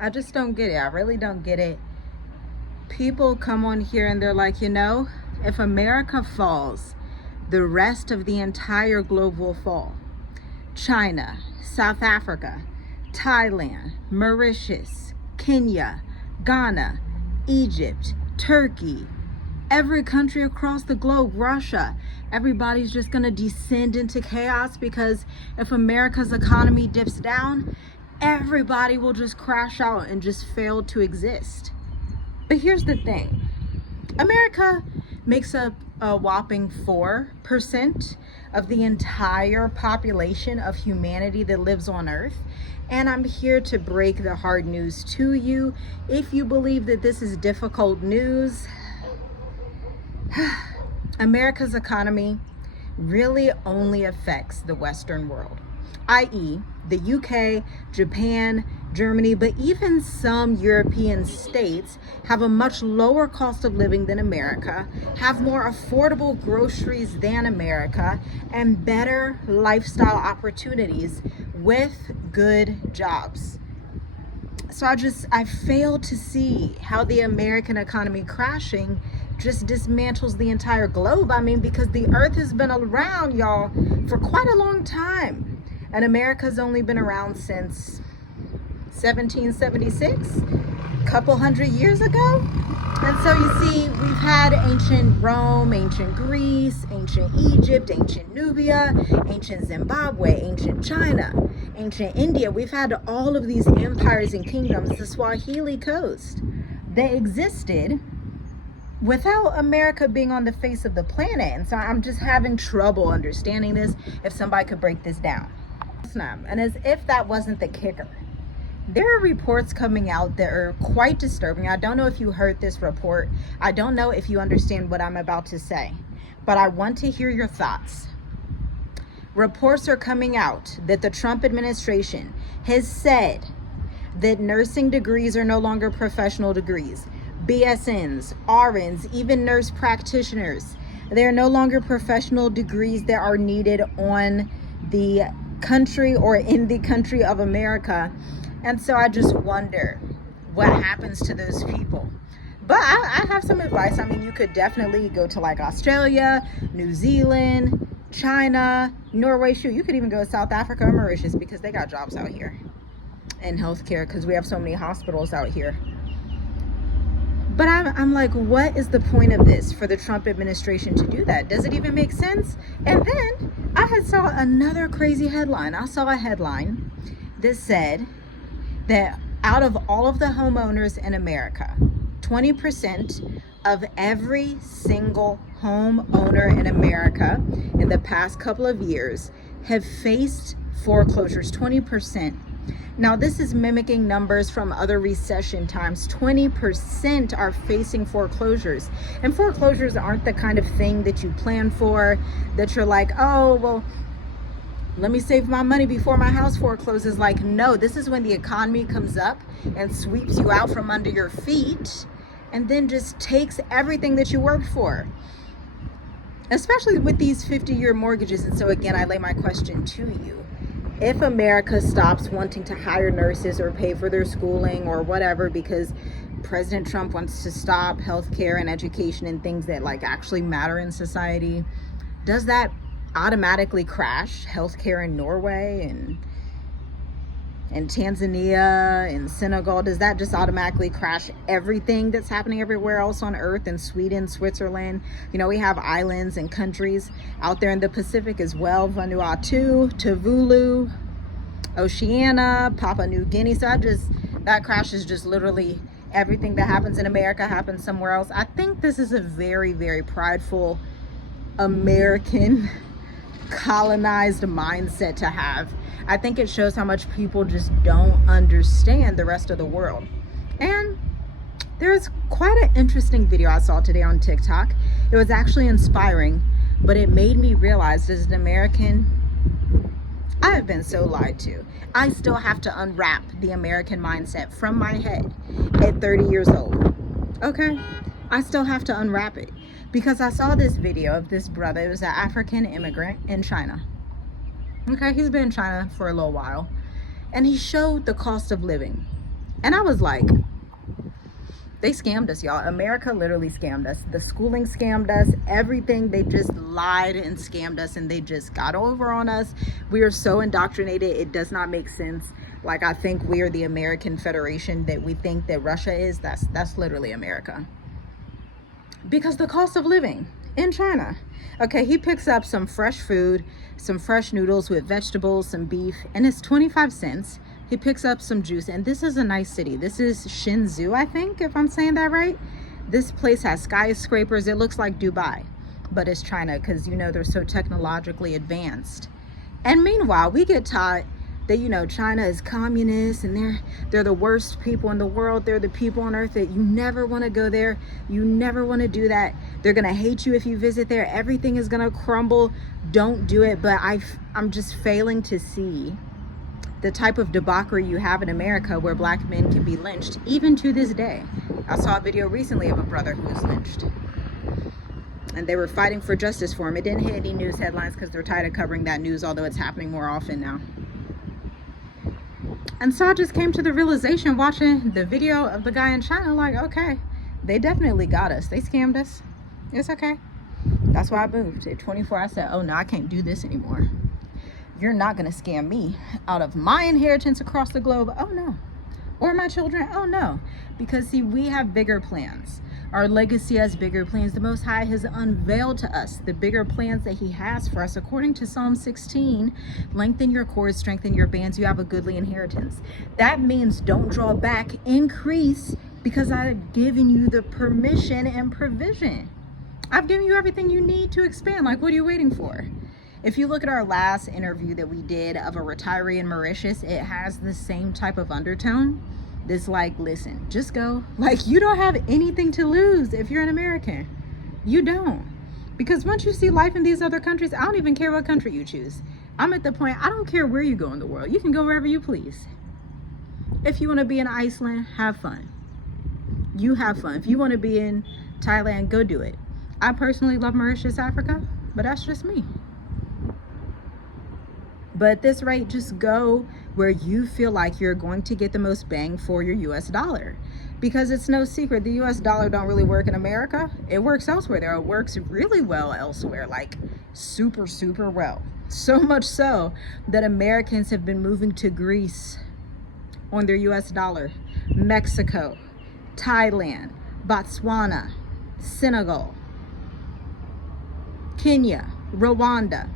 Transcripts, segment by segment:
I just don't get it. I really don't get it. People come on here and they're like, if America falls, the rest of the entire globe will fall. China, South Africa, Thailand, Mauritius, Kenya, Ghana, Egypt, Turkey, every country across the globe, Russia, everybody's just going to descend into chaos, because if America's economy dips down, everybody will just crash out and just fail to exist. But here's the thing. America makes up a whopping 4% of the entire population of humanity that lives on Earth. And I'm here to break the hard news to you. If you believe that this is difficult news, America's economy really only affects the Western world, i.e. the UK, Japan, Germany, but even some European states have a much lower cost of living than America, have more affordable groceries than America, and better lifestyle opportunities with good jobs. So I fail to see how the American economy crashing just dismantles the entire globe. I mean, because the earth has been around, y'all, for quite a long time. And America's only been around since 1776, a couple hundred years ago. And so you see, we've had ancient Rome, ancient Greece, ancient Egypt, ancient Nubia, ancient Zimbabwe, ancient China, ancient India. We've had all of these empires and kingdoms, the Swahili coast. They existed without America being on the face of the planet. And so I'm just having trouble understanding this. If somebody could break this down. And as if that wasn't the kicker, there are reports coming out that are quite disturbing. I don't know if you heard this report. I don't know if you understand what I'm about to say, but I want to hear your thoughts. Reports are coming out that the Trump administration has said that nursing degrees are no longer professional degrees. BSNs, RNs, even nurse practitioners, they're no longer professional degrees that are needed on the country or in the country of America. And so I just wonder what happens to those people. But I have some advice. I mean, you could definitely go to like Australia, New Zealand, China, Norway. Shoot, you could even go to South Africa or Mauritius, because they got jobs out here in healthcare, because we have so many hospitals out here. But I'm like, what is the point of this for the Trump administration to do that? Does it even make sense? And then I had saw another crazy headline. I saw a headline that said that out of all of the homeowners in America, 20% of every single homeowner in America in the past couple of years have faced foreclosures. 20%. Now, this is mimicking numbers from other recession times. 20% are facing foreclosures. And foreclosures aren't the kind of thing that you plan for, that you're like, oh, well, let me save my money before my house forecloses. Like, no, this is when the economy comes up and sweeps you out from under your feet and then just takes everything that you worked for, especially with these 50-year mortgages. And so again, I lay my question to you. If America stops wanting to hire nurses or pay for their schooling or whatever, because President Trump wants to stop healthcare and education and things that like actually matter in society, does that automatically crash healthcare in Norway and Tanzania and Senegal? Does that just automatically crash everything that's happening everywhere else on earth, in Sweden, Switzerland? You know, we have islands and countries out there in the Pacific as well, Vanuatu, Tuvalu, Oceania, Papua New Guinea. So that crashes just literally everything that happens in America happens somewhere else. I think this is a very, very prideful American colonized mindset to have. I think it shows how much people just don't understand the rest of the world. And there's quite an interesting video I saw today on TikTok. It was actually inspiring, but it made me realize, as an American, I have been so lied to. I still have to unwrap the American mindset from my head at 30 years old. Okay? I still have to unwrap it, because I saw this video of this brother. It was an African immigrant in China. Okay, he's been in China for a little while, and he showed the cost of living And I was like, they scammed us, y'all. America literally scammed us. The schooling scammed us. Everything, they just lied and scammed us, and they just got over on us. We are so indoctrinated, it does not make sense. Like, I think we are the American Federation that we think that Russia is. That's literally America. Because the cost of living in China. Okay, he picks up some fresh food, some fresh noodles with vegetables, some beef, and it's 25 cents. He picks up some juice, and this is a nice city. This is Shenzhou, I think, if I'm saying that right. This place has skyscrapers. It looks like Dubai, but it's China, because, you know, they're so technologically advanced. And meanwhile, we get taught that, you know, China is communist, and they're the worst people in the world. They're the people on earth that you never want to go there. You never want to do that. They're going to hate you if you visit there. Everything is going to crumble. Don't do it. But I'm just failing to see the type of debauchery you have in America, where black men can be lynched, even to this day. I saw a video recently of a brother who was lynched, and they were fighting for justice for him. It didn't hit any news headlines because they're tired of covering that news, although it's happening more often now. And so I just came to the realization watching the video of the guy in China, like, okay, they definitely got us. They scammed us. It's okay. That's why I moved. At 24, I said, oh no, I can't do this anymore. You're not going to scam me out of my inheritance across the globe. Oh no. Or my children. Oh no. Because see, we have bigger plans. Our legacy has bigger plans. The Most High has unveiled to us the bigger plans that he has for us. According to Psalm 16, lengthen your cords, strengthen your bands. You have a goodly inheritance. That means don't draw back, increase, because I've given you the permission and provision. I've given you everything you need to expand. Like, what are you waiting for? If you look at our last interview that we did of a retiree in Mauritius, it has the same type of undertone. This, like, listen, just go. Like, you don't have anything to lose if you're an American. You don't. Because once you see life in these other countries, I don't even care what country you choose. I'm at the point, I don't care where you go in the world. You can go wherever you please. If you want to be in Iceland, have fun. You have fun. If you want to be in Thailand, go do it. I personally love Mauritius, Africa, but that's just me. But at this rate, just go where you feel like you're going to get the most bang for your US dollar. Because it's no secret, the US dollar don't really work in America. It works elsewhere. There, it works really well elsewhere, like super, super well. So much so that Americans have been moving to Greece on their US dollar, Mexico, Thailand, Botswana, Senegal, Kenya, Rwanda,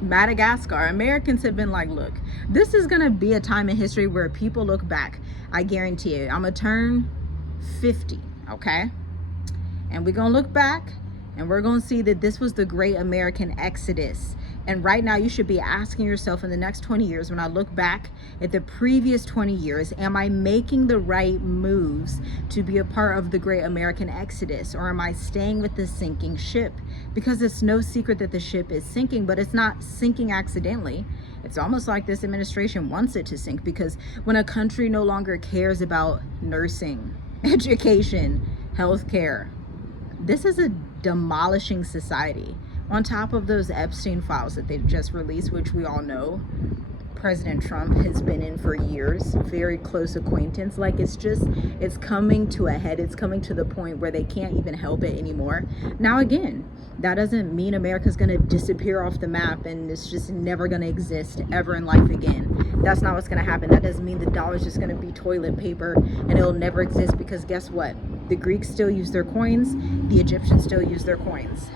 Madagascar. Americans have been like, look, this is gonna be a time in history where people look back. I guarantee it. I'm gonna turn 50, okay? And we're gonna look back and we're gonna see that this was the great American exodus. And right now you should be asking yourself, in the next 20 years, when I look back at the previous 20 years, am I making the right moves to be a part of the great American exodus? Or am I staying with the sinking ship? Because it's no secret that the ship is sinking, but it's not sinking accidentally. It's almost like this administration wants it to sink, because when a country no longer cares about nursing, education, healthcare, this is a demolishing society. On top of those Epstein files that they've just released, which we all know President Trump has been in for years, very close acquaintance. Like, it's coming to a head. It's coming to the point where they can't even help it anymore. Now, again, that doesn't mean America's going to disappear off the map and it's just never going to exist ever in life again. That's not what's going to happen. That doesn't mean the dollar's just going to be toilet paper and it'll never exist, because guess what? The Greeks still use their coins. The Egyptians still use their coins.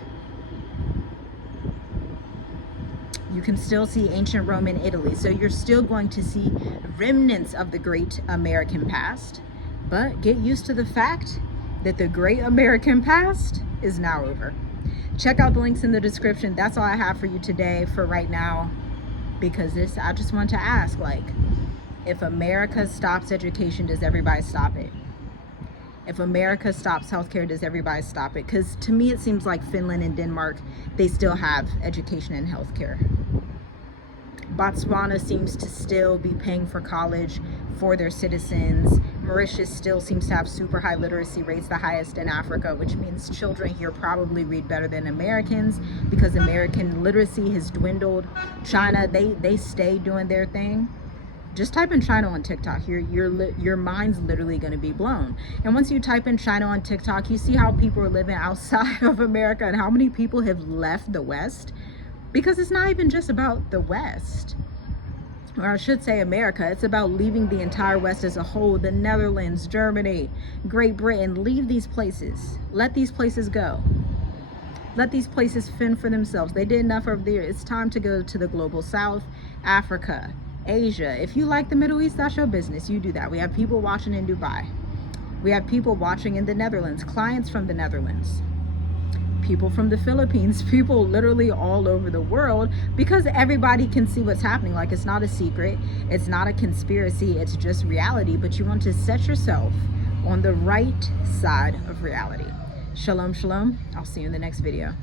You can still see ancient Rome and Italy. So you're still going to see remnants of the great American past. But get used to the fact that the great American past is now over. Check out the links in the description. That's all I have for you today for right now. Because I just want to ask, like, if America stops education, does everybody stop it? If America stops healthcare, does everybody stop it? Because to me, it seems like Finland and Denmark, they still have education and healthcare. Botswana seems to still be paying for college for their citizens. Mauritius still seems to have super high literacy rates, the highest in Africa, which means children here probably read better than Americans, because American literacy has dwindled. China, they stay doing their thing. Just type in China on TikTok. Your mind's literally going to be blown. And once you type in China on TikTok, you see how people are living outside of America and how many people have left the West. Because it's not even just about the West, or I should say America. It's about leaving the entire West as a whole. The Netherlands, Germany, Great Britain. Leave these places. Let these places go. Let these places fend for themselves. They did enough over there. It's time to go to the global South, Africa, Asia. If you like the Middle East, that's your business. You do that. We have people watching in Dubai. We have people watching in the Netherlands, clients from the Netherlands, people from the Philippines, people literally all over the world, because everybody can see what's happening. Like, it's not a secret. It's not a conspiracy. It's just reality. But you want to set yourself on the right side of reality. Shalom, shalom. I'll see you in the next video.